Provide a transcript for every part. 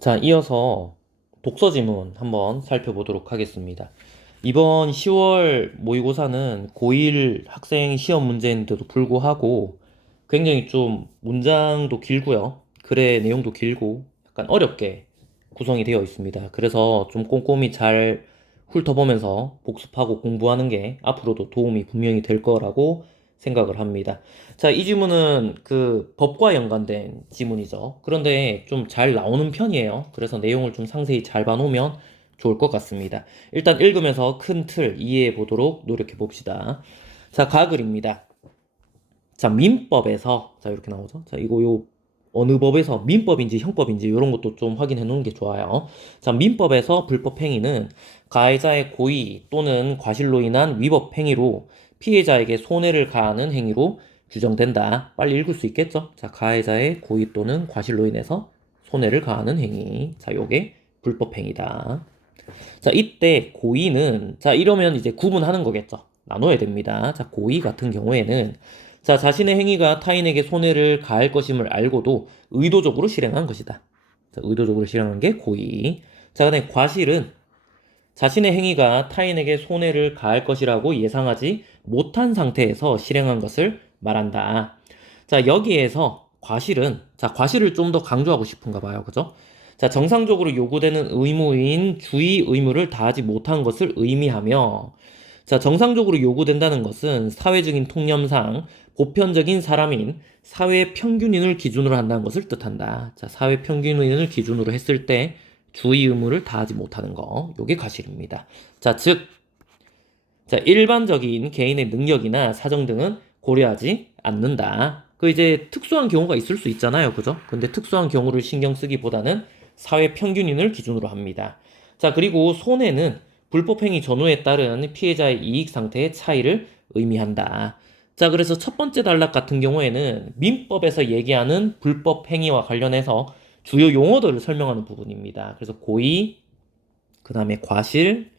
자, 이어서 독서 지문 한번 살펴보도록 하겠습니다. 이번 10월 모의고사는 고1 학생 시험 문제인데도 불구하고 굉장히 좀 문장도 길고요. 글의 내용도 길고 약간 어렵게 구성이 되어 있습니다. 그래서 좀 꼼꼼히 잘 훑어보면서 복습하고 공부하는 게 앞으로도 도움이 분명히 될 거라고 생각을 합니다. 자, 이 지문은 그 법과 연관된 지문이죠. 그런데 좀 잘 나오는 편이에요. 그래서 내용을 좀 상세히 잘 봐놓으면 좋을 것 같습니다. 일단 읽으면서 큰 틀 이해해 보도록 노력해 봅시다. 자, 가글입니다. 자, 민법에서, 자, 이렇게 나오죠. 자, 이거 어느 법에서 민법인지 형법인지 이런 것도 좀 확인해 놓는 게 좋아요. 자, 민법에서 불법 행위는 가해자의 고의 또는 과실로 인한 위법 행위로 피해자에게 손해를 가하는 행위로 규정된다. 빨리 읽을 수 있겠죠? 자, 가해자의 고의 또는 과실로 인해서 손해를 가하는 행위. 자, 요게 불법 행위다. 자, 이때 고의는, 자, 이러면 이제 구분하는 거겠죠. 나눠야 됩니다. 자, 고의 같은 경우에는, 자, 자신의 행위가 타인에게 손해를 가할 것임을 알고도 의도적으로 실행한 것이다. 자, 의도적으로 실행한 게 고의. 자, 그다음에 과실은 자신의 행위가 타인에게 손해를 가할 것이라고 예상하지 못한 상태에서 실행한 것을 말한다. 자, 여기에서 과실은, 자, 과실을 좀 더 강조하고 싶은가 봐요. 그죠? 자, 정상적으로 요구되는 의무인 주의 의무를 다하지 못한 것을 의미하며, 자, 정상적으로 요구된다는 것은 사회적인 통념상 보편적인 사람인 사회 평균인을 기준으로 한다는 것을 뜻한다. 자, 사회 평균인을 기준으로 했을 때 주의 의무를 다하지 못하는 거, 요게 과실입니다. 자, 즉, 자, 일반적인 개인의 능력이나 사정 등은 고려하지 않는다. 그 이제 특수한 경우가 있을 수 있잖아요. 그죠? 근데 특수한 경우를 신경 쓰기보다는 사회 평균인을 기준으로 합니다. 자, 그리고 손해는 불법행위 전후에 따른 피해자의 이익 상태의 차이를 의미한다. 자, 그래서 첫 번째 단락 같은 경우에는 민법에서 얘기하는 불법행위와 관련해서 주요 용어들을 설명하는 부분입니다. 그래서 고의, 그 다음에 과실,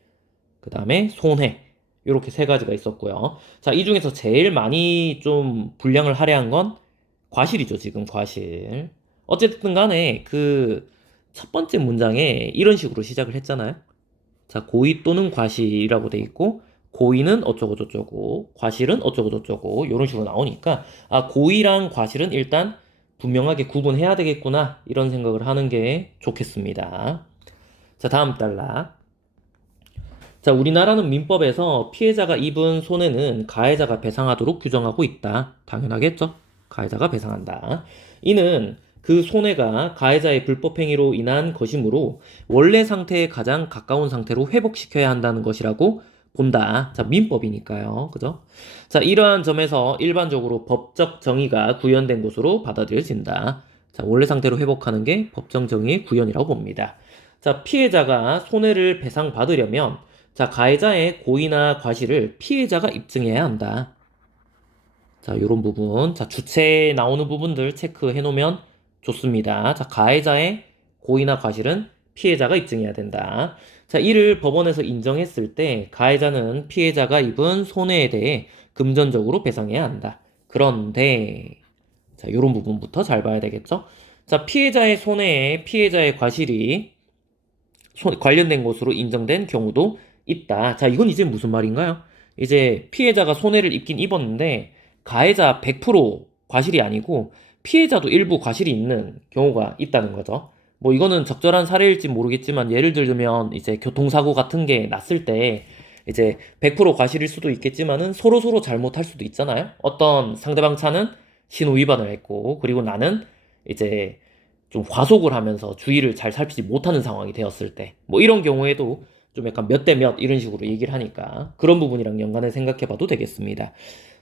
그 다음에 손해. 이렇게 세 가지가 있었고요. 자, 이 중에서 제일 많이 좀 분량을 할애한 건 과실이죠, 지금 과실. 어쨌든 간에 그 첫 번째 문장에 이런 식으로 시작을 했잖아요. 자, 고의 또는 과실이라고 돼 있고, 고의는 어쩌고저쩌고, 과실은 어쩌고저쩌고, 이런 식으로 나오니까, 아, 고의랑 과실은 일단 분명하게 구분해야 되겠구나, 이런 생각을 하는 게 좋겠습니다. 자, 다음 단락. 자, 우리나라는 민법에서 피해자가 입은 손해는 가해자가 배상하도록 규정하고 있다. 당연하겠죠? 가해자가 배상한다. 이는 그 손해가 가해자의 불법행위로 인한 것이므로 원래 상태에 가장 가까운 상태로 회복시켜야 한다는 것이라고 본다. 자, 민법이니까요. 그죠? 자, 이러한 점에서 일반적으로 법적 정의가 구현된 것으로 받아들여진다. 자, 원래 상태로 회복하는 게 법정 정의의 구현이라고 봅니다. 자, 피해자가 손해를 배상받으려면 자, 가해자의 고의나 과실을 피해자가 입증해야 한다. 자, 요런 부분. 자, 주체에 나오는 부분들 체크해 놓으면 좋습니다. 자, 가해자의 고의나 과실은 피해자가 입증해야 된다. 자, 이를 법원에서 인정했을 때 가해자는 피해자가 입은 손해에 대해 금전적으로 배상해야 한다. 그런데 자, 요런 부분부터 잘 봐야 되겠죠? 자, 피해자의 손해에 피해자의 과실이 관련된 것으로 인정된 경우도 있다. 자, 이건 이제 무슨 말인가요? 이제 피해자가 손해를 입긴 입었는데 가해자 100% 과실이 아니고 피해자도 일부 과실이 있는 경우가 있다는 거죠. 뭐 이거는 적절한 사례일지 모르겠지만 예를 들면 이제 교통사고 같은 게 났을 때 이제 100% 과실일 수도 있겠지만은 서로 잘못할 수도 있잖아요. 어떤 상대방 차는 신호 위반을 했고 그리고 나는 이제 좀 과속을 하면서 주의를 잘 살피지 못하는 상황이 되었을 때, 뭐 이런 경우에도 좀 약간 몇 대 몇 이런 식으로 얘기를 하니까 그런 부분이랑 연관해 생각해 봐도 되겠습니다.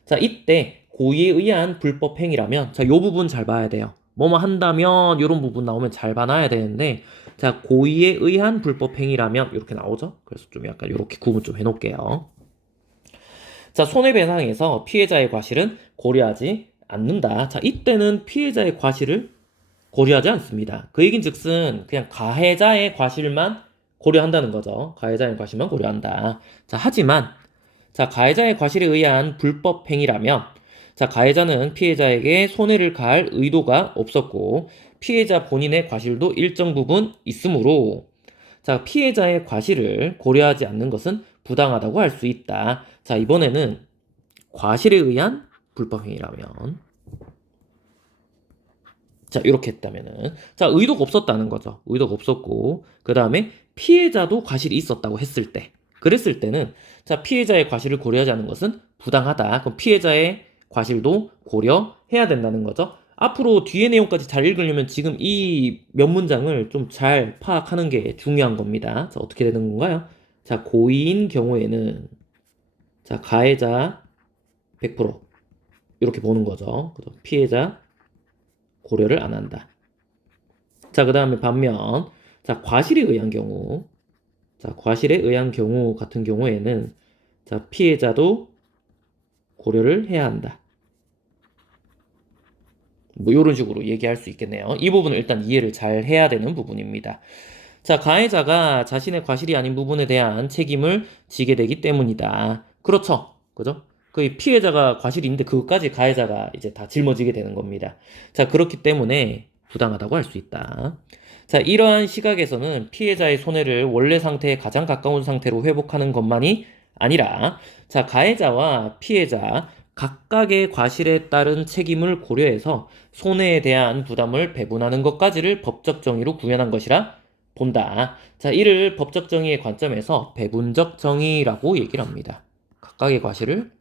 자, 이때 고의에 의한 불법 행위라면, 자, 요 부분 잘 봐야 돼요. 뭐뭐 한다면, 요런 부분 나오면 잘 봐놔야 되는데, 자, 고의에 의한 불법 행위라면, 이렇게 나오죠? 그래서 좀 약간 이렇게 구분 좀 해놓을게요. 자, 손해배상에서 피해자의 과실은 고려하지 않는다. 자, 이때는 피해자의 과실을 고려하지 않습니다. 그 얘긴즉슨 그냥 가해자의 과실만 고려한다는 거죠. 가해자의 과실만 고려한다. 자, 하지만 자, 가해자의 과실에 의한 불법 행위라면 자, 가해자는 피해자에게 손해를 가할 의도가 없었고 피해자 본인의 과실도 일정 부분 있으므로 자, 피해자의 과실을 고려하지 않는 것은 부당하다고 할 수 있다. 자, 이번에는 과실에 의한 불법행위라면 자, 이렇게 했다면은 자, 의도가 없었다는 거죠. 의도가 없었고 그 다음에 피해자도 과실이 있었다고 했을 때 그랬을 때는 자, 피해자의 과실을 고려하지 않는 것은 부당하다. 그럼 피해자의 과실도 고려해야 된다는 거죠. 앞으로 뒤에 내용까지 잘 읽으려면 지금 이 몇 문장을 좀 잘 파악하는 게 중요한 겁니다. 자, 어떻게 되는 건가요? 자, 고의인 경우에는 자, 가해자 100% 이렇게 보는 거죠. 그래서 피해자 고려를 안 한다. 자, 그 다음에 반면, 자, 과실에 의한 경우, 자, 과실에 의한 경우 같은 경우에는, 자, 피해자도 고려를 해야 한다. 뭐, 이런 식으로 얘기할 수 있겠네요. 이 부분을 일단 이해를 잘 해야 되는 부분입니다. 자, 가해자가 자신의 과실이 아닌 부분에 대한 책임을 지게 되기 때문이다. 그렇죠. 그죠? 그 피해자가 과실이 있는데 그것까지 가해자가 이제 다 짊어지게 되는 겁니다. 자, 그렇기 때문에 부당하다고 할 수 있다. 자, 이러한 시각에서는 피해자의 손해를 원래 상태에 가장 가까운 상태로 회복하는 것만이 아니라, 자, 가해자와 피해자 각각의 과실에 따른 책임을 고려해서 손해에 대한 부담을 배분하는 것까지를 법적 정의로 구현한 것이라 본다. 자, 이를 법적 정의의 관점에서 배분적 정의라고 얘기를 합니다. 각각의 과실을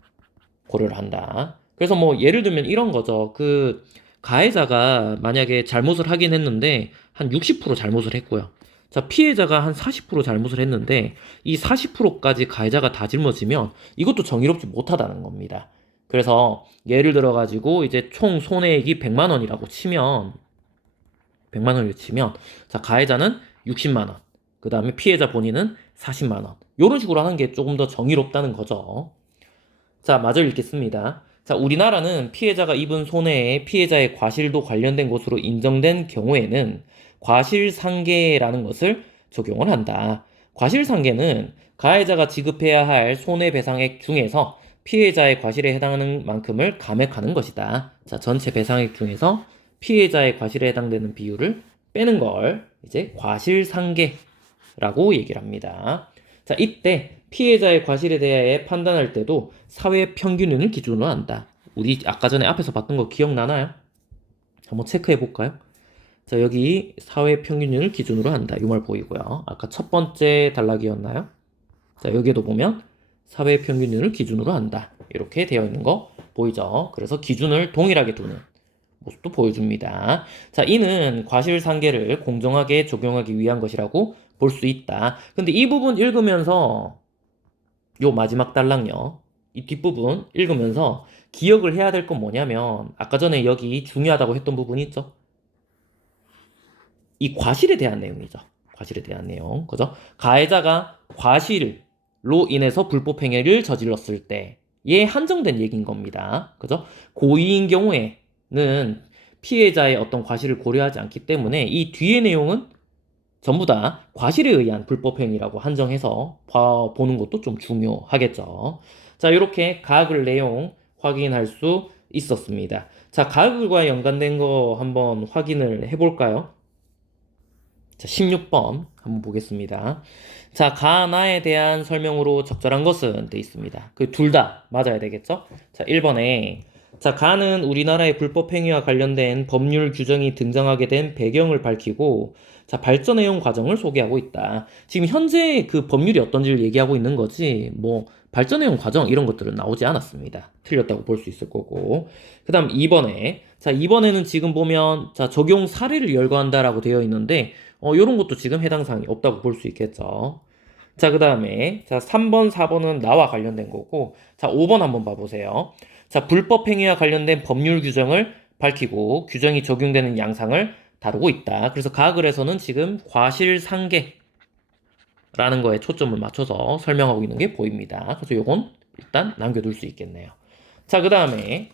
고려를 한다. 그래서 뭐 예를 들면 이런 거죠. 그 가해자가 만약에 잘못을 하긴 했는데 한 60% 잘못을 했고요. 자, 피해자가 한 40% 잘못을 했는데 이 40%까지 가해자가 다 짊어지면 이것도 정의롭지 못하다는 겁니다. 그래서 예를 들어 가지고 이제 총 손해액이 100만 원이라고 치면 100만 원을 치면 자, 가해자는 60만 원. 그다음에 피해자 본인은 40만 원. 이런 식으로 하는 게 조금 더 정의롭다는 거죠. 자, 마저 읽겠습니다. 자, 우리나라는 피해자가 입은 손해에 피해자의 과실도 관련된 것으로 인정된 경우에는 과실상계라는 것을 적용을 한다. 과실상계는 가해자가 지급해야 할 손해배상액 중에서 피해자의 과실에 해당하는 만큼을 감액하는 것이다. 자, 전체 배상액 중에서 피해자의 과실에 해당되는 비율을 빼는 걸 이제 과실상계라고 얘기를 합니다. 자, 이때 피해자의 과실에 대해 판단할 때도 사회 평균을 기준으로 한다. 우리 아까 전에 앞에서 봤던 거 기억나나요? 한번 체크해 볼까요? 자, 여기 사회 평균을 기준으로 한다. 이 말 보이고요. 아까 첫 번째 단락이었나요? 자, 여기에도 보면 사회 평균을 기준으로 한다. 이렇게 되어 있는 거 보이죠? 그래서 기준을 동일하게 두는 모습도 보여줍니다. 자, 이는 과실상계를 공정하게 적용하기 위한 것이라고 볼 수 있다. 근데 이 부분 읽으면서 요 마지막 단락요. 이 뒷부분 읽으면서 기억을 해야 될 건 뭐냐면 아까 전에 여기 중요하다고 했던 부분이 있죠. 이 과실에 대한 내용이죠. 과실에 대한 내용. 그죠? 가해자가 과실로 인해서 불법행위를 저질렀을 때에 한정된 얘기인 겁니다. 그죠? 고의인 경우에는 피해자의 어떤 과실을 고려하지 않기 때문에 이 뒤의 내용은 전부 다 과실에 의한 불법행위라고 한정해서 보는 것도 좀 중요하겠죠. 자, 이렇게 가글 내용 확인할 수 있었습니다. 자, 가글과 연관된 거 한번 확인을 해볼까요? 자, 16번 한번 보겠습니다. 자, 가나에 대한 설명으로 적절한 것은 돼 있습니다. 그 둘 다 맞아야 되겠죠? 자, 1번에 자, 가는 우리나라의 불법행위와 관련된 법률 규정이 등장하게 된 배경을 밝히고 자, 발전해온 과정을 소개하고 있다. 지금 현재 그 법률이 어떤지를 얘기하고 있는 거지 뭐 발전해온 과정 이런 것들은 나오지 않았습니다. 틀렸다고 볼 수 있을 거고. 그 다음 2번에 자, 2번에는 지금 보면 자, 적용 사례를 열거한다라고 되어 있는데 요런 것도 지금 해당 사항이 없다고 볼 수 있겠죠. 자, 그 다음에 자, 3번, 4번은 나와 관련된 거고 자, 5번 한번 봐보세요. 자, 불법 행위와 관련된 법률 규정을 밝히고 규정이 적용되는 양상을 다루고 있다. 그래서 가글에서는 지금 과실상계라는 거에 초점을 맞춰서 설명하고 있는 게 보입니다. 그래서 요건 일단 남겨둘 수 있겠네요. 자, 그 다음에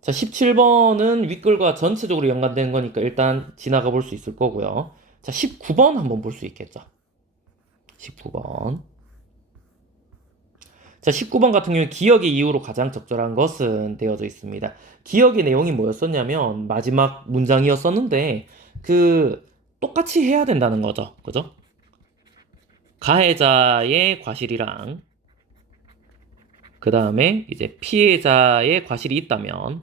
자, 17번은 윗글과 전체적으로 연관된 거니까 일단 지나가 볼 수 있을 거고요. 자, 19번 한번 볼 수 있겠죠. 19번. 자, 19번 같은 경우에 기억의 이유로 가장 적절한 것은 되어져 있습니다. 기억의 내용이 뭐였었냐면 마지막 문장이었었는데 똑같이 해야 된다는 거죠. 그죠? 가해자의 과실이랑 그 다음에 이제 피해자의 과실이 있다면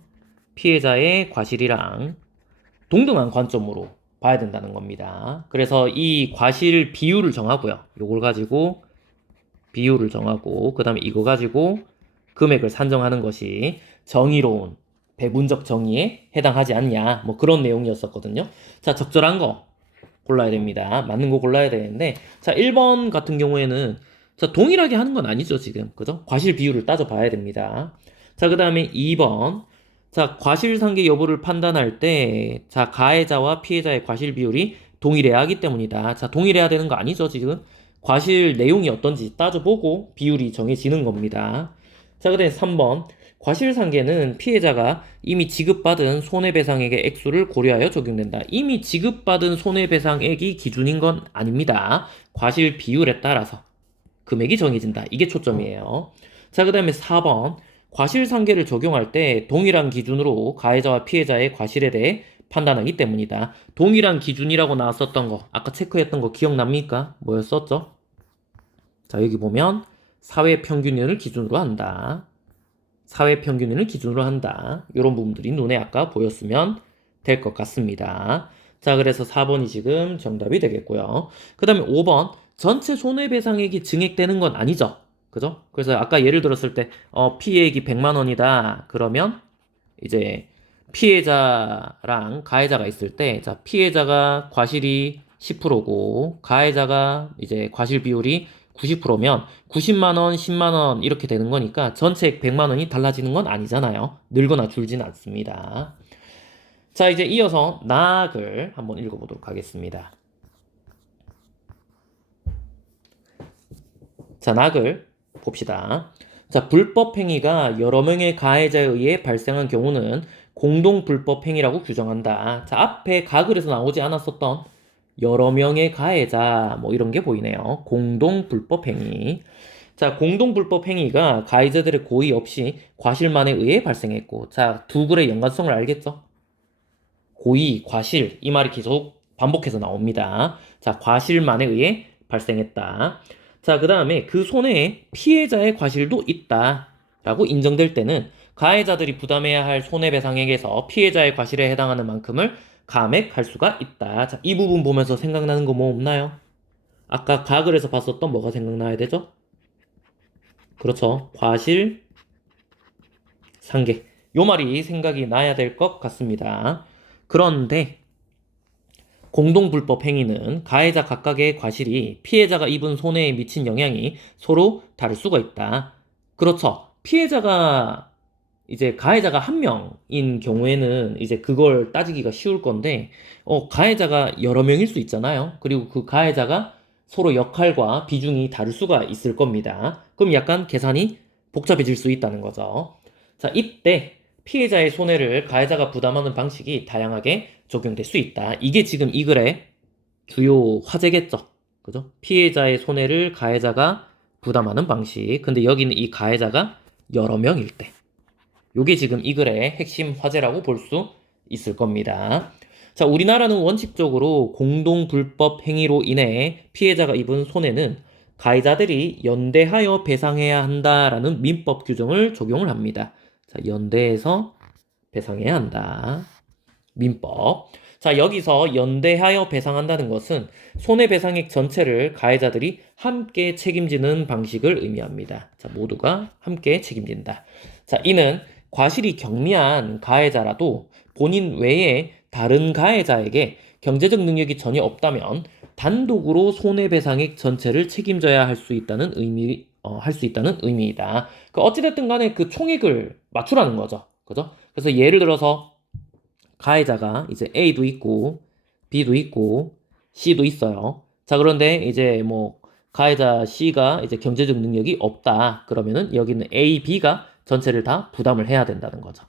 피해자의 과실이랑 동등한 관점으로 봐야 된다는 겁니다. 그래서 이 과실 비율을 정하고요. 요걸 가지고 비율을 정하고 그 다음에 이거 가지고 금액을 산정하는 것이 정의로운 배분적 정의에 해당하지 않냐 뭐 그런 내용이었었거든요. 자, 적절한 거 골라야 됩니다. 맞는 거 골라야 되는데 자, 1번 같은 경우에는 자, 동일하게 하는 건 아니죠, 지금. 그죠? 과실 비율을 따져봐야 됩니다. 자, 그 다음에 2번. 자, 과실상계 여부를 판단할 때, 자, 가해자와 피해자의 과실 비율이 동일해야 하기 때문이다. 자, 동일해야 되는 거 아니죠, 지금? 과실 내용이 어떤지 따져보고 비율이 정해지는 겁니다. 자, 그 다음에 3번. 과실상계는 피해자가 이미 지급받은 손해배상액의 액수를 고려하여 적용된다. 이미 지급받은 손해배상액이 기준인 건 아닙니다. 과실 비율에 따라서 금액이 정해진다. 이게 초점이에요. 자, 그 다음에 4번. 과실상계를 적용할 때 동일한 기준으로 가해자와 피해자의 과실에 대해 판단하기 때문이다. 동일한 기준이라고 나왔었던 거, 아까 체크했던 거 기억납니까? 뭐였었죠? 자, 여기 보면 사회평균을 기준으로 한다. 사회평균을 기준으로 한다. 이런 부분들이 눈에 아까 보였으면 될 것 같습니다. 자, 그래서 4번이 지금 정답이 되겠고요. 그 다음에 5번. 전체 손해배상액이 증액되는 건 아니죠. 그죠? 그래서 아까 예를 들었을 때, 피해액이 100만 원이다. 그러면 이제 피해자랑 가해자가 있을 때, 자, 피해자가 과실이 10%고, 가해자가 이제 과실 비율이 90%면 90만원, 10만원 이렇게 되는 거니까 전체액 100만원이 달라지는 건 아니잖아요. 늘거나 줄지는 않습니다. 자, 이제 이어서 나악을 한번 읽어보도록 하겠습니다. 자, 낙을 봅시다. 자, 불법 행위가 여러 명의 가해자에 의해 발생한 경우는 공동 불법 행위라고 규정한다. 자, 앞에 가글에서 나오지 않았었던 여러 명의 가해자 뭐 이런 게 보이네요. 공동 불법 행위. 자, 공동 불법 행위가 가해자들의 고의 없이 과실만에 의해 발생했고, 자, 두 글의 연관성을 알겠죠? 고의, 과실 이 말이 계속 반복해서 나옵니다. 자, 과실만에 의해 발생했다. 자, 그 다음에 그 손해에 피해자의 과실도 있다 라고 인정될 때는 가해자들이 부담해야 할 손해배상액에서 피해자의 과실에 해당하는 만큼을 감액할 수가 있다. 자, 이 부분 보면서 생각나는 거 뭐 없나요? 아까 가글에서 봤었던 뭐가 생각나야 되죠? 그렇죠. 과실, 상계. 요 말이 생각이 나야 될 것 같습니다. 그런데 공동불법 행위는 가해자 각각의 과실이 피해자가 입은 손해에 미친 영향이 서로 다를 수가 있다. 그렇죠. 피해자가 이제 가해자가 한 명인 경우에는 이제 그걸 따지기가 쉬울 건데, 가해자가 여러 명일 수 있잖아요. 그리고 그 가해자가 서로 역할과 비중이 다를 수가 있을 겁니다. 그럼 약간 계산이 복잡해질 수 있다는 거죠. 자, 이때 피해자의 손해를 가해자가 부담하는 방식이 다양하게 적용될 수 있다. 이게 지금 이 글의 주요 화제겠죠. 그죠? 피해자의 손해를 가해자가 부담하는 방식. 근데 여기는 이 가해자가 여러 명일 때. 요게 지금 이 글의 핵심 화제라고 볼 수 있을 겁니다. 자, 우리나라는 원칙적으로 공동 불법 행위로 인해 피해자가 입은 손해는 가해자들이 연대하여 배상해야 한다라는 민법 규정을 적용을 합니다. 자, 연대해서 배상해야 한다. 민법. 자, 여기서 연대하여 배상한다는 것은 손해배상액 전체를 가해자들이 함께 책임지는 방식을 의미합니다. 자, 모두가 함께 책임진다. 자, 이는 과실이 경미한 가해자라도 본인 외에 다른 가해자에게 경제적 능력이 전혀 없다면 단독으로 손해배상액 전체를 책임져야 할 수 있다는 의미이다. 어찌됐든 간에 그 총액을 맞추라는 거죠. 그죠? 그래서 예를 들어서 가해자가 이제 A도 있고 B도 있고 C도 있어요. 자, 그런데 이제 뭐 가해자 C가 이제 경제적 능력이 없다. 그러면은 여기는 A, B가 전체를 다 부담을 해야 된다는 거죠.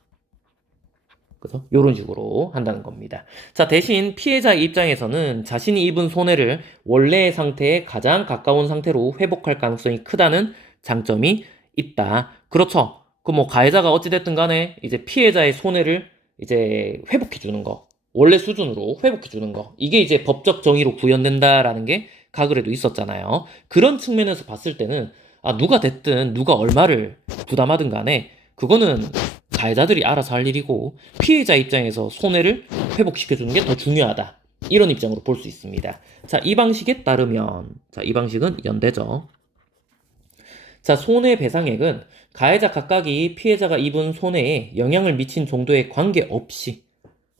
그죠? 요런 식으로 한다는 겁니다. 자, 대신 피해자 입장에서는 자신이 입은 손해를 원래의 상태에 가장 가까운 상태로 회복할 가능성이 크다는 장점이 있다. 그렇죠. 그 뭐 가해자가 어찌됐든 간에 이제 피해자의 손해를 이제 회복해 주는 거. 원래 수준으로 회복해 주는 거. 이게 이제 법적 정의로 구현된다라는 게 가글에도 있었잖아요. 그런 측면에서 봤을 때는 누가 됐든 누가 얼마를 부담하든 간에 그거는 가해자들이 알아서 할 일이고 피해자 입장에서 손해를 회복시켜 주는 게 더 중요하다. 이런 입장으로 볼 수 있습니다. 자, 이 방식에 따르면 이 방식은 연대죠. 자, 손해배상액은 가해자 각각이 피해자가 입은 손해에 영향을 미친 정도에 관계없이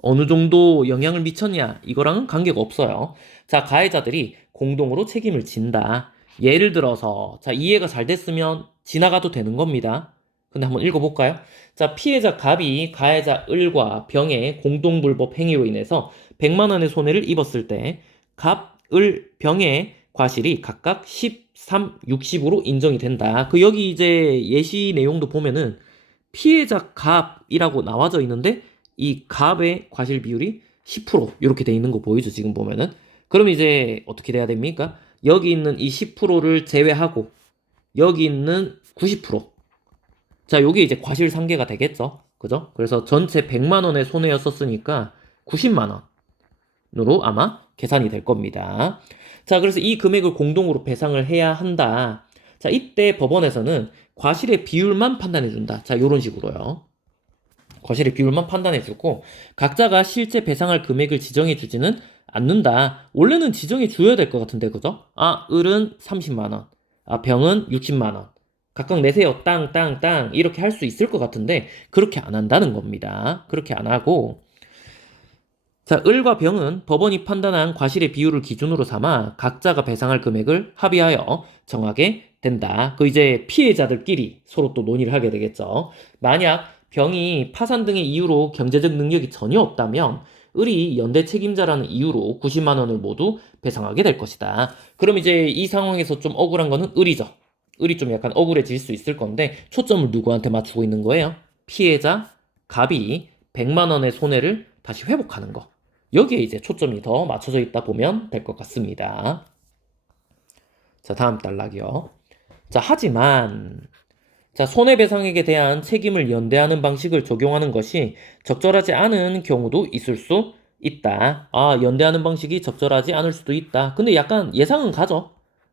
어느 정도 영향을 미쳤냐 이거랑은 관계가 없어요. 자, 가해자들이 공동으로 책임을 진다. 예를 들어서 자, 이해가 잘 됐으면 지나가도 되는 겁니다. 근데 한번 읽어볼까요? 자, 피해자 갑이 가해자 을과 병의 공동불법 행위로 인해서 100만 원의 손해를 입었을 때 갑, 을, 병의 과실이 각각 13, 60으로 인정이 된다. 여기 이제 예시 내용도 보면은 피해자 갑이라고 나와져 있는데 이 갑의 과실 비율이 10% 이렇게 돼 있는 거 보이죠? 지금 보면은. 그럼 이제 어떻게 돼야 됩니까? 여기 있는 이 10%를 제외하고 여기 있는 90%. 자, 요게 이제 과실 상계가 되겠죠? 그죠? 그래서 전체 100만 원의 손해였었으니까 90만 원으로 아마 계산이 될 겁니다. 자, 그래서 이 금액을 공동으로 배상을 해야 한다. 자, 이때 법원에서는 과실의 비율만 판단해준다. 자, 요런 식으로요. 과실의 비율만 판단해주고 각자가 실제 배상할 금액을 지정해주지는 않는다. 원래는 지정해줘야 될 것 같은데, 그죠? 을은 30만 원, 병은 60만 원. 각각 내세요. 땅, 땅, 땅. 이렇게 할 수 있을 것 같은데 그렇게 안 한다는 겁니다. 그렇게 안 하고 자, 을과 병은 법원이 판단한 과실의 비율을 기준으로 삼아 각자가 배상할 금액을 합의하여 정하게 된다. 이제 피해자들끼리 서로 또 논의를 하게 되겠죠. 만약 병이 파산 등의 이유로 경제적 능력이 전혀 없다면 을이 연대 책임자라는 이유로 90만 원을 모두 배상하게 될 것이다. 그럼 이제 이 상황에서 좀 억울한 거는 을이죠. 을이 좀 약간 억울해질 수 있을 건데 초점을 누구한테 맞추고 있는 거예요? 피해자 갑이 100만 원의 손해를 다시 회복하는 거. 여기에 이제 초점이 더 맞춰져 있다 보면 될 것 같습니다. 자, 다음 단락이요. 자, 하지만 자, 손해배상액에 대한 책임을 연대하는 방식을 적용하는 것이 적절하지 않은 경우도 있을 수 있다. 연대하는 방식이 적절하지 않을 수도 있다. 근데 약간 예상은 가죠.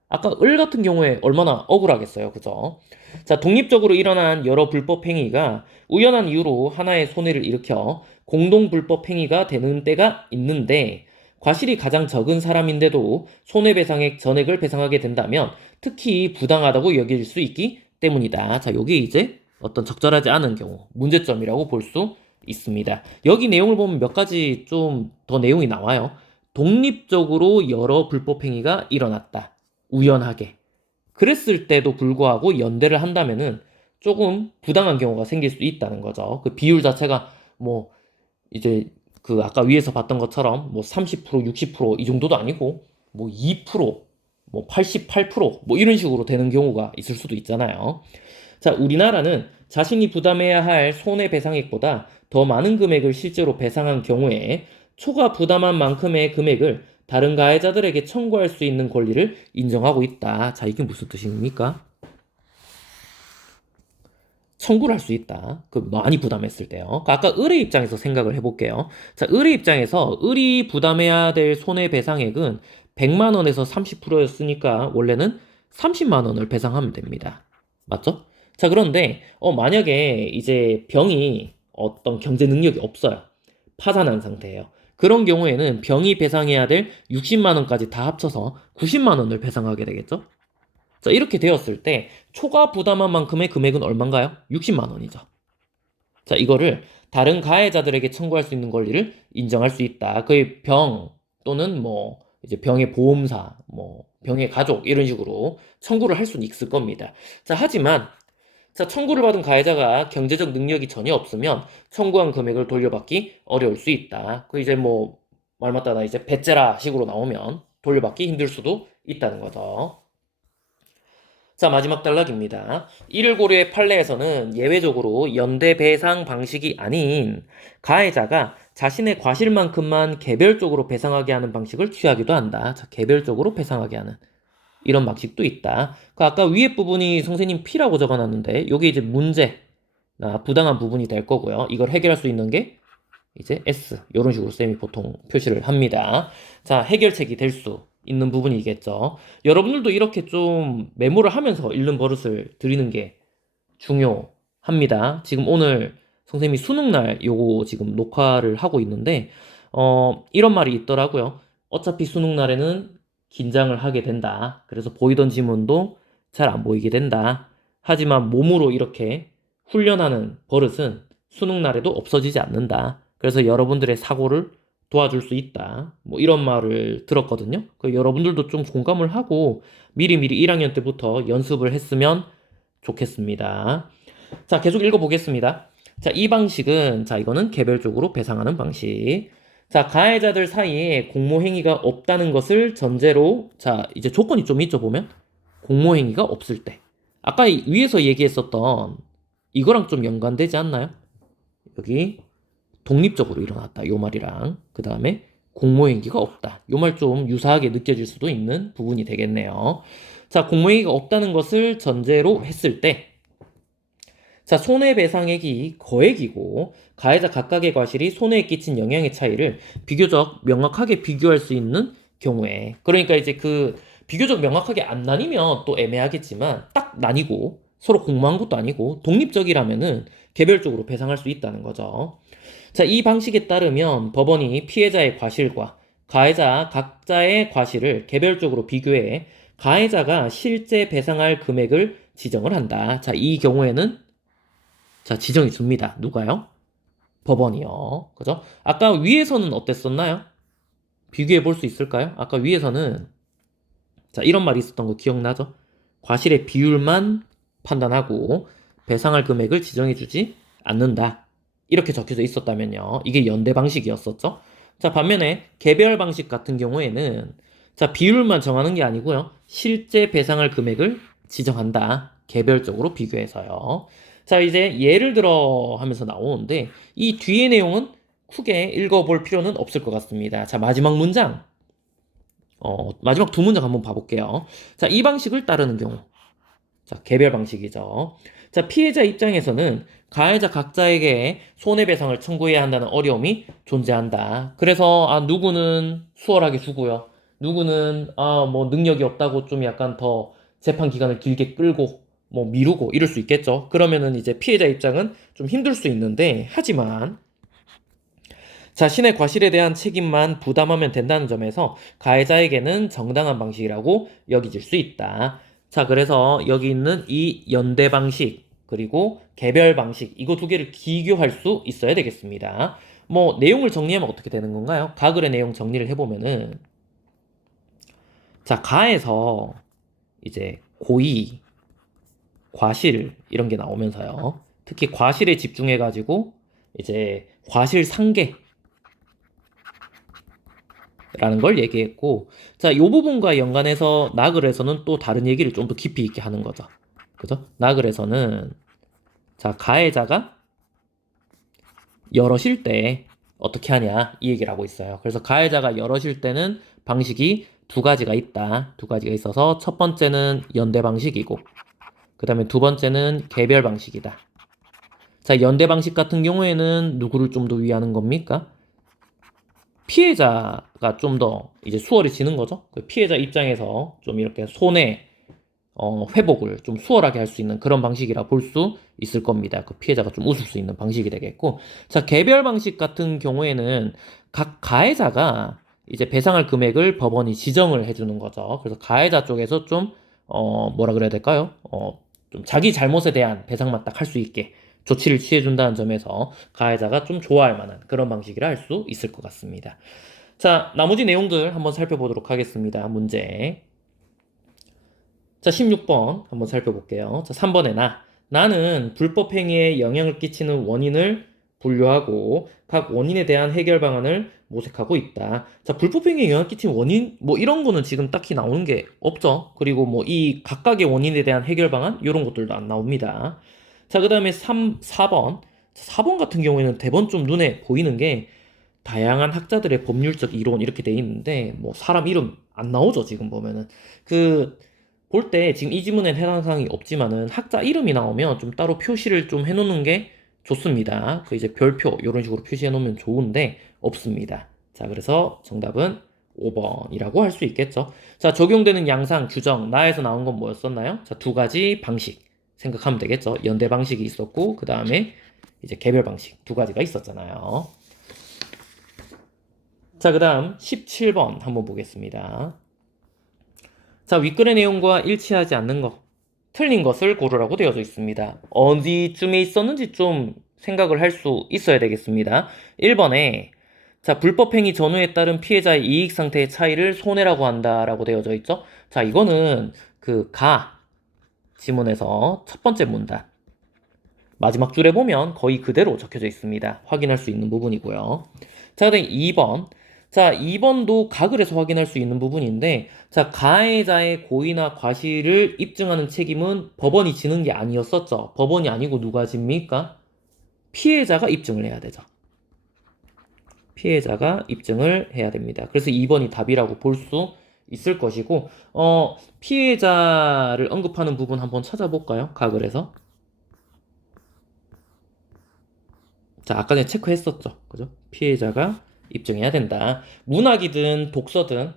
아까 을 같은 경우에 얼마나 억울하겠어요. 그죠? 자, 독립적으로 일어난 여러 불법 행위가 우연한 이유로 하나의 손해를 일으켜 공동 불법 행위가 되는 때가 있는데 과실이 가장 적은 사람인데도 손해배상액 전액을 배상하게 된다면 특히 부당하다고 여길 수 있기 때문이다. 자, 요게 이제 어떤 적절하지 않은 경우 문제점이라고 볼 수 있습니다. 여기 내용을 보면 몇 가지 좀 더 내용이 나와요. 독립적으로 여러 불법 행위가 일어났다. 우연하게. 그랬을 때도 불구하고 연대를 한다면은 조금 부당한 경우가 생길 수 있다는 거죠. 그 비율 자체가 뭐 이제 아까 위에서 봤던 것처럼 뭐 30%, 60%이 정도도 아니고 뭐 2%, 뭐 88%뭐 이런 식으로 되는 경우가 있을 수도 있잖아요. 자, 우리나라는 자신이 부담해야 할 손해배상액보다 더 많은 금액을 실제로 배상한 경우에 초과 부담한 만큼의 금액을 다른 가해자들에게 청구할 수 있는 권리를 인정하고 있다. 자, 이게 무슨 뜻입니까? 청구를 할 수 있다. 많이 부담했을 때요. 아까 을의 입장에서 생각을 해볼게요. 자, 을의 입장에서 을이 부담해야 될 손해배상액은 100만 원에서 30%였으니까 원래는 30만 원을 배상하면 됩니다. 맞죠? 자, 그런데 만약에 이제 병이 어떤 경제 능력이 없어요. 파산한 상태예요. 그런 경우에는 병이 배상해야 될 60만 원까지 다 합쳐서 90만 원을 배상하게 되겠죠? 자, 이렇게 되었을 때 초과 부담한 만큼의 금액은 얼마인가요? 60만 원이죠. 자, 이거를 다른 가해자들에게 청구할 수 있는 권리를 인정할 수 있다. 병 또는 뭐 이제 병의 보험사, 뭐 병의 가족 이런 식으로 청구를 할 수는 있을 겁니다. 자, 하지만 자, 청구를 받은 가해자가 경제적 능력이 전혀 없으면 청구한 금액을 돌려받기 어려울 수 있다. 이제 뭐 말 맞다나 이제 배째라 식으로 나오면 돌려받기 힘들 수도 있다는 거죠. 자, 마지막 단락입니다. 이를 고려해 판례에서는 예외적으로 연대 배상 방식이 아닌 가해자가 자신의 과실만큼만 개별적으로 배상하게 하는 방식을 취하기도 한다. 자, 개별적으로 배상하게 하는. 이런 방식도 있다. 그 아까 위에 부분이 선생님 P라고 적어놨는데 요게 이제 문제, 부당한 부분이 될 거고요. 이걸 해결할 수 있는 게 이제 S 이런 식으로 쌤이 보통 표시를 합니다. 자, 해결책이 될 수 있는 부분이겠죠. 여러분들도 이렇게 좀 메모를 하면서 읽는 버릇을 들이는 게 중요합니다. 지금 오늘 선생님이 수능날 요거 지금 녹화를 하고 있는데 이런 말이 있더라고요. 어차피 수능날에는 긴장을 하게 된다. 그래서 보이던 지문도 잘 안 보이게 된다. 하지만 몸으로 이렇게 훈련하는 버릇은 수능날에도 없어지지 않는다. 그래서 여러분들의 사고를 도와줄 수 있다. 뭐 이런 말을 들었거든요. 그 여러분들도 좀 공감을 하고 미리미리 1학년 때부터 연습을 했으면 좋겠습니다. 자, 계속 읽어보겠습니다. 자, 이 방식은, 자, 이거는 개별적으로 배상하는 방식. 자, 가해자들 사이에 공모행위가 없다는 것을 전제로, 자, 이제 조건이 좀 있죠, 보면? 공모행위가 없을 때. 아까 위에서 얘기했었던 이거랑 좀 연관되지 않나요? 여기 독립적으로 일어났다, 요 말이랑. 그 다음에 공모행위가 없다. 요 말 좀 유사하게 느껴질 수도 있는 부분이 되겠네요. 자, 공모행위가 없다는 것을 전제로 했을 때, 자, 손해배상액이 거액이고 가해자 각각의 과실이 손해에 끼친 영향의 차이를 비교적 명확하게 비교할 수 있는 경우에, 그러니까 이제 그 비교적 명확하게 안 나뉘면 또 애매하겠지만 딱 나뉘고 서로 공모한 것도 아니고 독립적이라면은 개별적으로 배상할 수 있다는 거죠. 자, 이 방식에 따르면 법원이 피해자의 과실과 가해자 각자의 과실을 개별적으로 비교해 가해자가 실제 배상할 금액을 지정을 한다. 자, 이 경우에는 자, 지정이 줍니다. 누가요? 법원이요. 그죠? 아까 위에서는 어땠었나요? 비교해 볼 수 있을까요? 아까 위에서는 자, 이런 말이 있었던 거 기억나죠? 과실의 비율만 판단하고 배상할 금액을 지정해 주지 않는다. 이렇게 적혀져 있었다면요. 이게 연대 방식이었었죠. 자, 반면에 개별 방식 같은 경우에는 자, 비율만 정하는 게 아니고요. 실제 배상할 금액을 지정한다. 개별적으로 비교해서요. 자, 이제 예를 들어 하면서 나오는데 이 뒤의 내용은 크게 읽어볼 필요는 없을 것 같습니다. 자, 마지막 문장. 마지막 두 문장 한번 봐볼게요. 자, 이 방식을 따르는 경우. 자, 개별 방식이죠. 자, 피해자 입장에서는 가해자 각자에게 손해배상을 청구해야 한다는 어려움이 존재한다. 그래서, 누구는 수월하게 주고요. 누구는, 뭐, 능력이 없다고 좀 약간 더 재판 기간을 길게 끌고, 뭐, 미루고 이럴 수 있겠죠. 그러면은 이제 피해자 입장은 좀 힘들 수 있는데, 하지만, 자신의 과실에 대한 책임만 부담하면 된다는 점에서 가해자에게는 정당한 방식이라고 여겨질 수 있다. 자, 그래서 여기 있는 이 연대 방식 그리고 개별 방식 이거 두 개를 비교할 수 있어야 되겠습니다. 뭐 내용을 정리하면 어떻게 되는 건가요? 가글의 내용 정리를 해보면은 자, 가에서 이제 고의, 과실 이런 게 나오면서요. 특히 과실에 집중해가지고 이제 과실 상계 라는 걸 얘기했고, 자, 이 부분과 연관해서 나글에서는 또 다른 얘기를 좀 더 깊이 있게 하는 거죠. 그죠? 나글에서는 자, 가해자가 여럿일 때 어떻게 하냐 이 얘기를 하고 있어요. 그래서 가해자가 여럿일 때는 방식이 두 가지가 있다. 두 가지가 있어서 첫 번째는 연대 방식이고 그 다음에 두 번째는 개별 방식이다. 자, 연대 방식 같은 경우에는 누구를 좀 더 위하는 겁니까? 피해자가 좀 더 이제 수월해지는 거죠. 그 피해자 입장에서 좀 이렇게 손해 회복을 좀 수월하게 할 수 있는 그런 방식이라 볼 수 있을 겁니다. 그 피해자가 좀 웃을 수 있는 방식이 되겠고, 자, 개별 방식 같은 경우에는 각 가해자가 이제 배상할 금액을 법원이 지정을 해주는 거죠. 그래서 가해자 쪽에서 좀 뭐라 그래야 될까요? 좀 자기 잘못에 대한 배상만 딱 할 수 있게 조치를 취해준다는 점에서 가해자가 좀 좋아할 만한 그런 방식이라 할 수 있을 것 같습니다. 자, 나머지 내용들 한번 살펴보도록 하겠습니다. 문제. 자, 16번 한번 살펴볼게요. 자, 3번에 나는 불법 행위에 영향을 끼치는 원인을 분류하고 각 원인에 대한 해결 방안을 모색하고 있다. 자, 불법 행위에 영향을 끼치는 원인 뭐 이런 거는 지금 딱히 나오는 게 없죠. 그리고 뭐 이 각각의 원인에 대한 해결 방안 이런 것들도 안 나옵니다. 자, 그 다음에 4번. 4번 같은 경우에는 대번 좀 눈에 보이는 게 다양한 학자들의 법률적 이론 이렇게 돼 있는데 뭐 사람 이름 안 나오죠, 지금 보면은. 그 볼 때 지금 이 지문엔 해당 사항이 없지만은 학자 이름이 나오면 좀 따로 표시를 좀 해놓는 게 좋습니다. 그 이제 별표 이런 식으로 표시해 놓으면 좋은데 없습니다. 자, 그래서 정답은 5번이라고 할 수 있겠죠. 자, 적용되는 양상, 규정, 나에서 나온 건 뭐였었나요? 자, 두 가지 방식 생각하면 되겠죠. 연대 방식이 있었고 그 다음에 이제 개별 방식 두 가지가 있었잖아요. 자, 그 다음 17번 한번 보겠습니다. 자, 윗글의 내용과 일치하지 않는 것, 틀린 것을 고르라고 되어져 있습니다. 어디쯤에 있었는지 좀 생각을 할 수 있어야 되겠습니다. 1번에 자, 불법행위 전후에 따른 피해자의 이익 상태의 차이를 손해라고 한다라고 되어져 있죠. 자, 이거는 그 지문에서 첫 번째 문단 마지막 줄에 보면 거의 그대로 적혀져 있습니다. 확인할 수 있는 부분이고요. 자, 그다음 2번. 자, 2번도 가글에서 확인할 수 있는 부분인데, 자, 가해자의 고의나 과실을 입증하는 책임은 법원이 지는 게 아니었었죠. 법원이 아니고 누가 집니까? 피해자가 입증을 해야 되죠. 피해자가 입증을 해야 됩니다. 그래서 2번이 답이라고 볼 수 있을 것이고, 피해자를 언급하는 부분 한번 찾아볼까요? 가글에서. 자, 아까 전에 체크했었죠. 그죠? 피해자가 입증해야 된다. 문학이든 독서든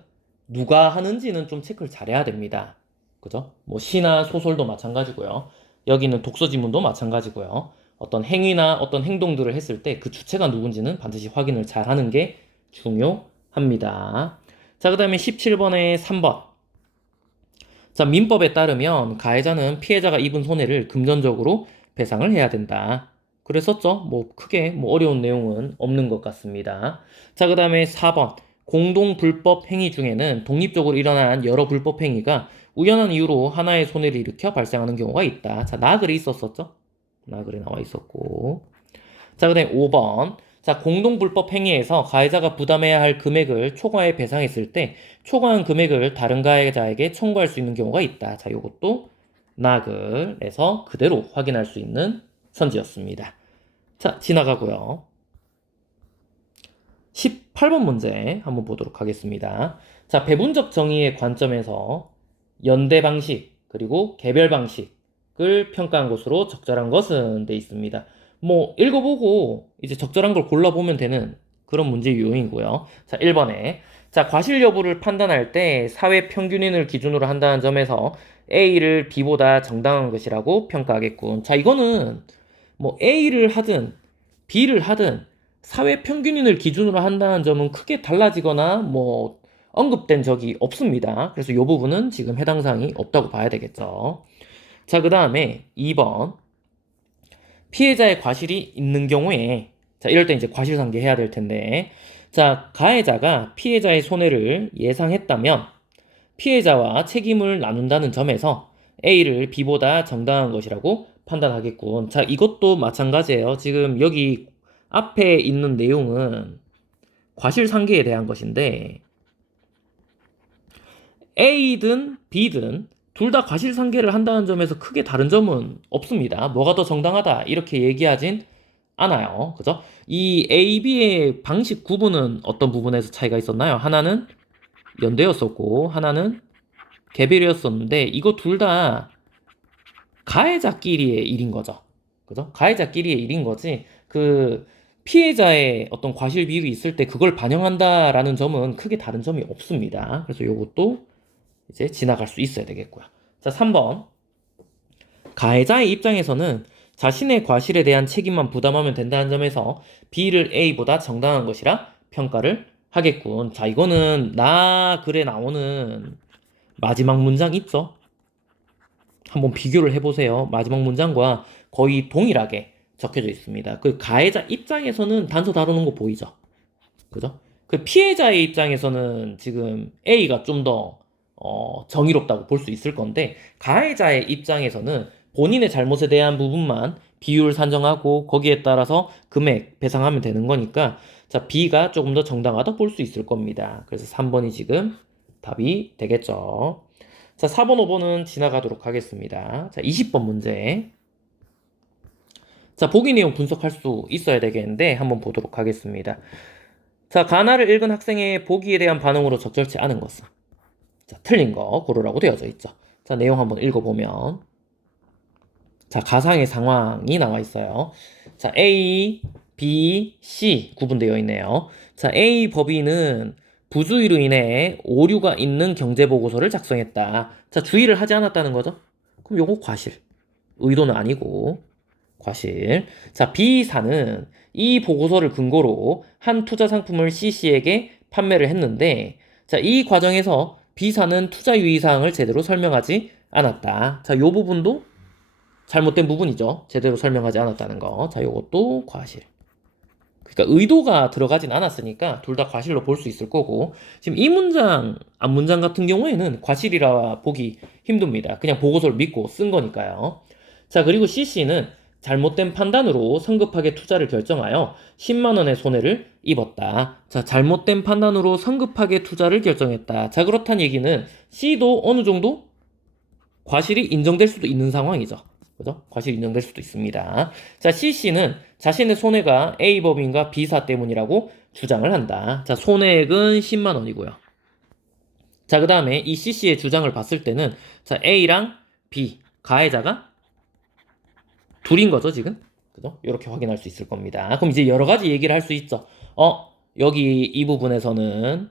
누가 하는지는 좀 체크를 잘해야 됩니다. 그죠? 뭐 시나 소설도 마찬가지고요. 여기는 독서 지문도 마찬가지고요. 어떤 행위나 어떤 행동들을 했을 때 그 주체가 누군지는 반드시 확인을 잘 하는 게 중요합니다. 자, 그 다음에 17번에 3번. 자, 민법에 따르면 가해자는 피해자가 입은 손해를 금전적으로 배상을 해야 된다. 그랬었죠? 뭐 크게 뭐 어려운 내용은 없는 것 같습니다. 자, 그 다음에 4번. 공동 불법 행위 중에는 독립적으로 일어난 여러 불법 행위가 우연한 이유로 하나의 손해를 일으켜 발생하는 경우가 있다. 자, 나글이 있었었죠? 나글이 나와 있었고. 자, 그 다음에 5번. 자, 공동불법 행위에서 가해자가 부담해야 할 금액을 초과해 배상했을 때 초과한 금액을 다른 가해자에게 청구할 수 있는 경우가 있다. 자, 요것도 나글에서 그대로 확인할 수 있는 선지였습니다. 자, 지나가고요. 18번 문제 한번 보도록 하겠습니다. 자, 배분적 정의의 관점에서 연대 방식 그리고 개별 방식을 평가한 것으로 적절한 것은 돼 있습니다. 뭐 읽어보고 이제 적절한 걸 골라보면 되는 그런 문제 유형이고요. 자, 1번에 자, 과실 여부를 판단할 때 사회 평균인을 기준으로 한다는 점에서 A를 B보다 정당한 것이라고 평가하겠군. 자, 이거는 뭐 A를 하든 B를 하든 사회 평균인을 기준으로 한다는 점은 크게 달라지거나 뭐 언급된 적이 없습니다. 그래서 이 부분은 지금 해당 사항이 없다고 봐야 되겠죠. 자, 그 다음에 2번. 피해자의 과실이 있는 경우에, 자, 이럴 때 이제 과실상계 해야 될 텐데, 자, 가해자가 피해자의 손해를 예상했다면, 피해자와 책임을 나눈다는 점에서 A를 B보다 정당한 것이라고 판단하겠군. 자, 이것도 마찬가지예요. 지금 여기 앞에 있는 내용은 과실상계에 대한 것인데, A든 B든 둘 다 과실상계를 한다는 점에서 크게 다른 점은 없습니다. 뭐가 더 정당하다 이렇게 얘기하진 않아요. 그죠? 이 A, B의 방식 구분은 어떤 부분에서 차이가 있었나요? 하나는 연대였었고 하나는 개별이었었는데 이거 둘 다 가해자끼리의 일인 거죠. 그죠? 가해자끼리의 일인 거지. 그 피해자의 어떤 과실 비율이 있을 때 그걸 반영한다라는 점은 크게 다른 점이 없습니다. 그래서 이것도 이제 지나갈 수 있어야 되겠고요. 자, 3번. 가해자의 입장에서는 자신의 과실에 대한 책임만 부담하면 된다는 점에서 B를 A보다 정당한 것이라 평가를 하겠군. 자, 이거는 나 글에 나오는 마지막 문장 있죠? 한번 비교를 해보세요. 마지막 문장과 거의 동일하게 적혀져 있습니다. 그 가해자 입장에서는 단서 다루는 거 보이죠? 그죠? 그 피해자의 입장에서는 지금 A가 좀 더 정의롭다고 볼 수 있을 건데 가해자의 입장에서는 본인의 잘못에 대한 부분만 비율 산정하고 거기에 따라서 금액 배상하면 되는 거니까 자, B가 조금 더 정당하다 볼 수 있을 겁니다. 그래서 3번이 지금 답이 되겠죠. 자, 4번, 5번은 지나가도록 하겠습니다. 자, 20번 문제. 자, 보기 내용 분석할 수 있어야 되겠는데 한번 보도록 하겠습니다. 자, 가나를 읽은 학생의 보기에 대한 반응으로 적절치 않은 것은 자, 틀린 거 고르라고 되어져 있죠. 자, 내용 한번 읽어보면, 자, 가상의 상황이 나와 있어요. 자, A, B, C 구분되어 있네요. 자, A 법인은 부주의로 인해 오류가 있는 경제보고서를 작성했다. 자, 주의를 하지 않았다는 거죠? 그럼 요거 과실. 의도는 아니고 과실. 자, B사는 이 보고서를 근거로 한 투자 상품을 C씨에게 판매를 했는데, 자, 이 과정에서 B사는 투자 유의사항을 제대로 설명하지 않았다. 자, 요 부분도 잘못된 부분이죠. 제대로 설명하지 않았다는 거. 자, 요것도 과실. 그러니까 의도가 들어가진 않았으니까 둘 다 과실로 볼 수 있을 거고, 지금 이 문장, 앞 문장 같은 경우에는 과실이라 보기 힘듭니다. 그냥 보고서를 믿고 쓴 거니까요. 자, 그리고 C씨는 잘못된 판단으로 성급하게 투자를 결정하여 10만 원의 손해를 입었다. 자, 잘못된 판단으로 성급하게 투자를 결정했다. 자, 그렇다는 얘기는 C도 어느 정도 과실이 인정될 수도 있는 상황이죠. 그죠? 과실이 인정될 수도 있습니다. 자, C씨는 자신의 손해가 A법인과 B사 때문이라고 주장을 한다. 자, 손해액은 10만 원이고요. 자, 그 다음에 이 C씨의 주장을 봤을 때는, 자, A랑 B, 가해자가 둘인 거죠, 지금? 그죠? 이렇게 확인할 수 있을 겁니다. 그럼 이제 여러 가지 얘기를 할 수 있죠. 여기 이 부분에서는,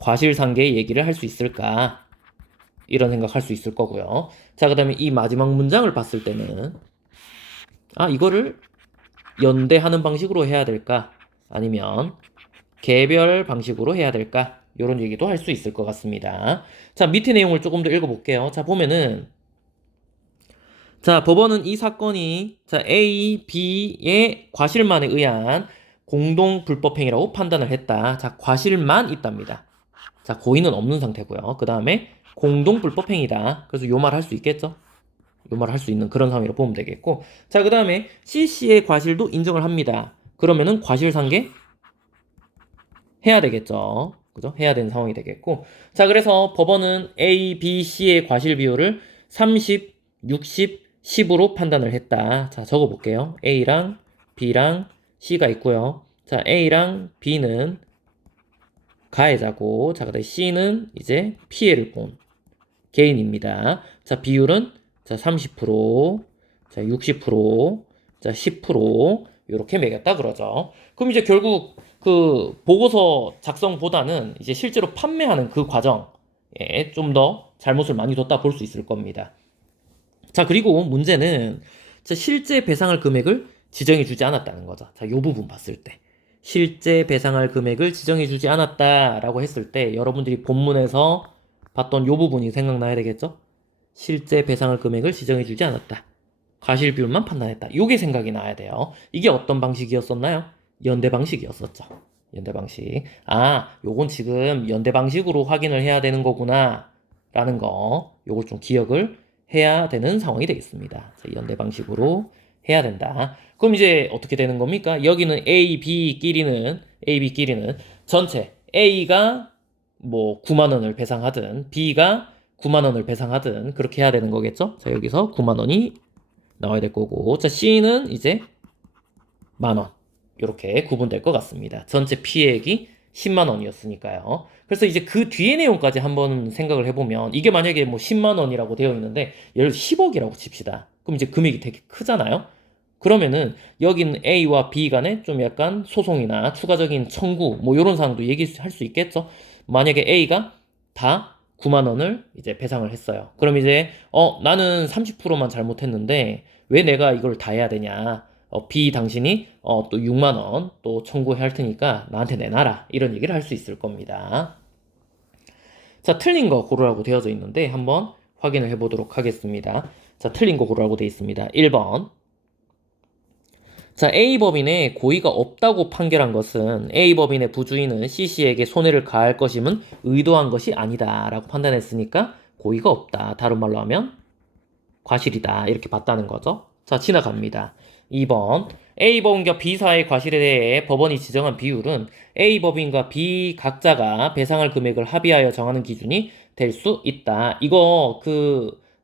과실상계 얘기를 할 수 있을까? 이런 생각할 수 있을 거고요. 자, 그 다음에 이 마지막 문장을 봤을 때는, 이거를 연대하는 방식으로 해야 될까? 아니면 개별 방식으로 해야 될까? 이런 얘기도 할 수 있을 것 같습니다. 자, 밑에 내용을 조금 더 읽어볼게요. 자, 보면은, 자, 법원은 이 사건이, 자, A, B의 과실만에 의한 공동 불법행위라고 판단을 했다. 자, 과실만 있답니다. 자, 고의는 없는 상태고요. 그 다음에 공동 불법행위다. 그래서 요 말 할 수 있겠죠? 요 말 할 수 있는 그런 상황이라고 보면 되겠고. 자, 그 다음에 C씨의 과실도 인정을 합니다. 그러면은 과실상계 해야 되겠죠? 그죠? 해야 되는 상황이 되겠고. 자, 그래서 법원은 A, B, C의 과실 비율을 30, 60, 10으로 판단을 했다. 자, 적어볼게요. A랑 B랑 C가 있고요. 자, A랑 B는 가해자고, 자, 그다음에 C는 이제 피해를 본 개인입니다. 자, 비율은, 자, 30%, 자, 60%, 자, 10%, 이렇게 매겼다 그러죠. 그럼 이제 결국 그 보고서 작성보다는 이제 실제로 판매하는 그 과정에 좀 더 잘못을 많이 뒀다 볼 수 있을 겁니다. 자, 그리고 문제는, 자, 실제 배상할 금액을 지정해 주지 않았다는 거죠. 자, 요 부분 봤을 때. 실제 배상할 금액을 지정해 주지 않았다라고 했을 때 여러분들이 본문에서 봤던 요 부분이 생각나야 되겠죠? 실제 배상할 금액을 지정해 주지 않았다. 과실 비율만 판단했다. 요게 생각이 나야 돼요. 이게 어떤 방식이었었나요? 연대 방식이었었죠. 연대 방식. 요건 지금 연대 방식으로 확인을 해야 되는 거구나. 라는 거. 요걸 좀 기억을 해야 되는 상황이 되겠습니다. 연대 방식으로 해야 된다. 그럼 이제 어떻게 되는 겁니까? 여기는 A, B끼리는 전체 A가 뭐 9만 원을 배상하든 B가 9만 원을 배상하든 그렇게 해야 되는 거겠죠? 자, 여기서 9만 원이 나와야 될 거고, 자, C는 이제 만 원. 이렇게 구분될 것 같습니다. 전체 피해액이 10만 원이었으니까요. 그래서 이제 그 뒤에 내용까지 한번 생각을 해보면, 이게 만약에 뭐 10만 원이라고 되어 있는데 예를 들어 10억이라고 칩시다. 그럼 이제 금액이 되게 크잖아요. 그러면은 여기는 A와 B 간에 좀 약간 소송이나 추가적인 청구 뭐 이런 사항도 얘기할 수 있겠죠. 만약에 A가 다 9만 원을 이제 배상을 했어요. 그럼 이제 나는 30%만 잘못했는데 왜 내가 이걸 다 해야 되냐? B 당신이 또 6만 원 또 청구해 할 테니까 나한테 내놔라. 이런 얘기를 할 수 있을 겁니다. 자, 틀린 거 고르라고 되어져 있는데 한번 확인을 해보도록 하겠습니다. 자, 틀린 거 고르라고 되어 있습니다. 1번. 자, A법인의 고의가 없다고 판결한 것은 A법인의 부주의는 C씨에게 손해를 가할 것임은 의도한 것이 아니다 라고 판단했으니까 고의가 없다. 다른 말로 하면 과실이다. 이렇게 봤다는 거죠. 자, 지나갑니다. 2번. A법인과 B사의 과실에 대해 법원이 지정한 비율은 A법인과 B 각자가 배상할 금액을 합의하여 정하는 기준이 될 수 있다. 이거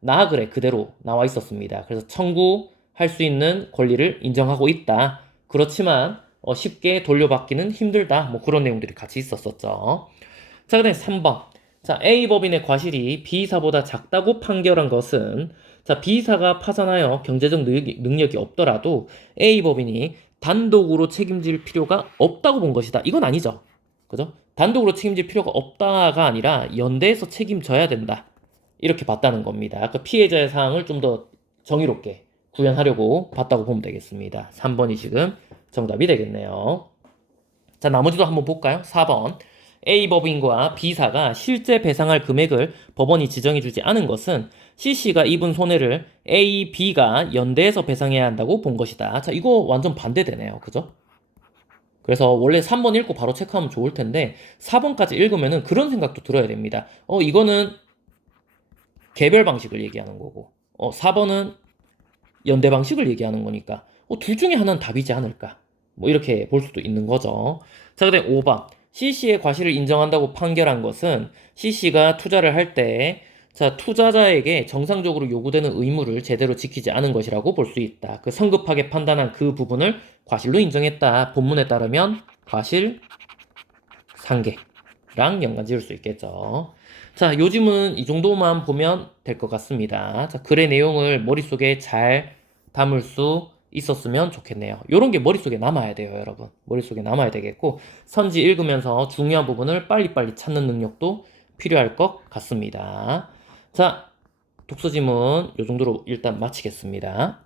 나그래 그대로 나와 있었습니다. 그래서 청구할 수 있는 권리를 인정하고 있다. 그렇지만 쉽게 돌려받기는 힘들다. 뭐 그런 내용들이 같이 있었었죠. 자, 그 다음에 3번. 자, A 법인의 과실이 B사보다 작다고 판결한 것은 자, B사가 파산하여 경제적 능력이 없더라도 A 법인이 단독으로 책임질 필요가 없다고 본 것이다. 이건 아니죠. 그죠? 단독으로 책임질 필요가 없다가 아니라 연대해서 책임져야 된다. 이렇게 봤다는 겁니다. 그 피해자의 사항을 좀 더 정의롭게 구현하려고 봤다고 보면 되겠습니다. 3번이 지금 정답이 되겠네요. 자, 나머지도 한번 볼까요? 4번. A 법인과 B사가 실제 배상할 금액을 법원이 지정해주지 않은 것은 C씨가 입은 손해를 A, B가 연대해서 배상해야 한다고 본 것이다. 자, 이거 완전 반대되네요. 그죠? 그래서 원래 3번 읽고 바로 체크하면 좋을 텐데 4번까지 읽으면은 그런 생각도 들어야 됩니다. 이거는 개별 방식을 얘기하는 거고 4번은 연대 방식을 얘기하는 거니까 둘 중에 하나는 답이지 않을까. 뭐 이렇게 볼 수도 있는 거죠. 자, 그다음 5번. CC의 과실을 인정한다고 판결한 것은 CC가 투자를 할 때 자, 투자자에게 정상적으로 요구되는 의무를 제대로 지키지 않은 것이라고 볼 수 있다. 그 성급하게 판단한 그 부분을 과실로 인정했다. 본문에 따르면 과실 상계랑 연관 지을 수 있겠죠. 자, 요즘은 이 정도만 보면 될 것 같습니다. 자, 글의 내용을 머릿속에 잘 담을 수 있었으면 좋겠네요. 요런 게 머릿속에 남아야 돼요, 여러분. 머릿속에 남아야 되겠고, 선지 읽으면서 중요한 부분을 빨리빨리 찾는 능력도 필요할 것 같습니다. 자, 독서 지문 요 정도로 일단 마치겠습니다.